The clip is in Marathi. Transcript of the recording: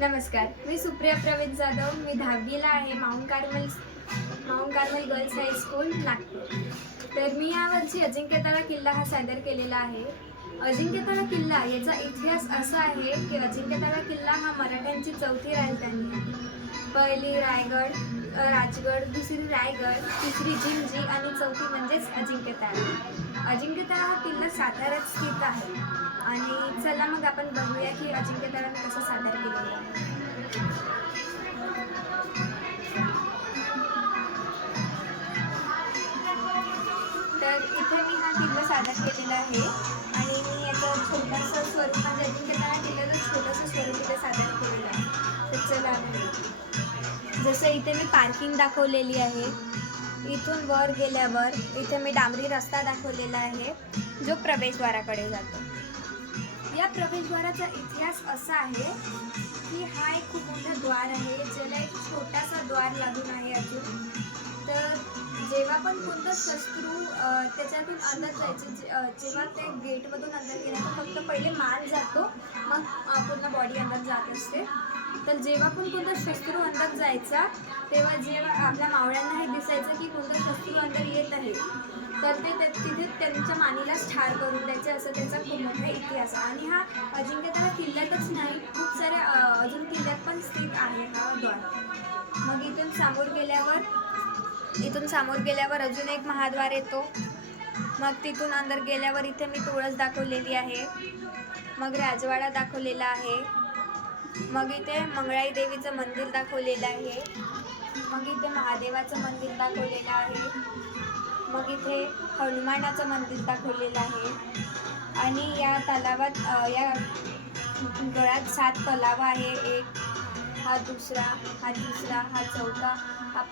नमस्कार मी सुप्रिया प्रवीण जाधव मी दहावीला आहे Mount Carmel Mount Carmel girls high school Nagpur. तर मी यावर्षी अजिंक्यतारा किल्ला हा सादर केलेला आहे. अजिंक्यतारा किल्ला याचा इतिहास असा आहे की अजिंक्यतारा किल्ला हा मराठ्यांची चौथी राजधानी आहे. पहिली रायगड राजगड दुसरी रायगड तिसरी जिंजी आणि चौथी म्हणजेच अजिंक्यतारा अजिंक्यतारा हा किल्ला साताऱ्यात स्थित आहे. आणि चला मग आपण बघूया की अजिंक्यतारा कसं सादर केलेलं आहे तर इथे मी हा किल्ला सादर केलेला आहे आणि मी याचं छोटंसं स्वरूप म्हणजे अजिंक्यतारा किल्ल्याचं छोटंसं स्वरूप इथे सादर केलेलं आहे. तर चला जसं इथे मी पार्किंग दाखवलेली आहे इथून वर गेल्यावर इथे मी डांबरी रस्ता दाखवलेला आहे जो प्रवेशद्वाराकडे जातो. या प्रवेशद्वाराचा इतिहास असा आहे की हा एक खूप मोठा द्वार आहे. ज्याला एक छोटासा द्वार लागून आहे अजून. तर जेव्हा पण कोणतं शस्त्रू त्याच्यातून अंदर जायचे जे- जेव्हा ते गेटमधून अंदर तर फक्त पहिले मान जातो मग पूर्ण बॉडी अंदर जात असते. तर जेव्हा पण कोणता शस्त्रू अंदर जायचा तेव्हा जेव्हा आपल्या मावळ्यांना हे दिसायचं की कोणता शस्त्रू अंदर येत आहे तर ते त्या- तिथे त्यांच्या मानेलाच ठार करून द्यायचे असं त्याचा खूप मोठा इतिहास आहे. आणि हा अजिंक्यतारा किल्ल्यातच नाही खूप साऱ्या अजून किल्ल्यात पण स्थित आहे हा द्वार. मग इथून समोर गेल्यावर इथून समोर गेल्यावर अजून एक महाद्वार येतो. मग तिथून अंदर गेल्यावर इथे मी तुळस दाखवलेली आहे. मग राजवाडा दाखवलेला आहे. मग इथे मंगळाई देवीचं मंदिर दाखवलेलं आहे. मग इथे महादेवाचं मंदिर दाखवलेलं आहे. मग इथे हनुमानाचं मंदिर दाखवलेलं आहे. आणि या तलावात या गळ्यात सात तलाव आहे. एक हा दुसरा हा तिसरा हा चौथा हा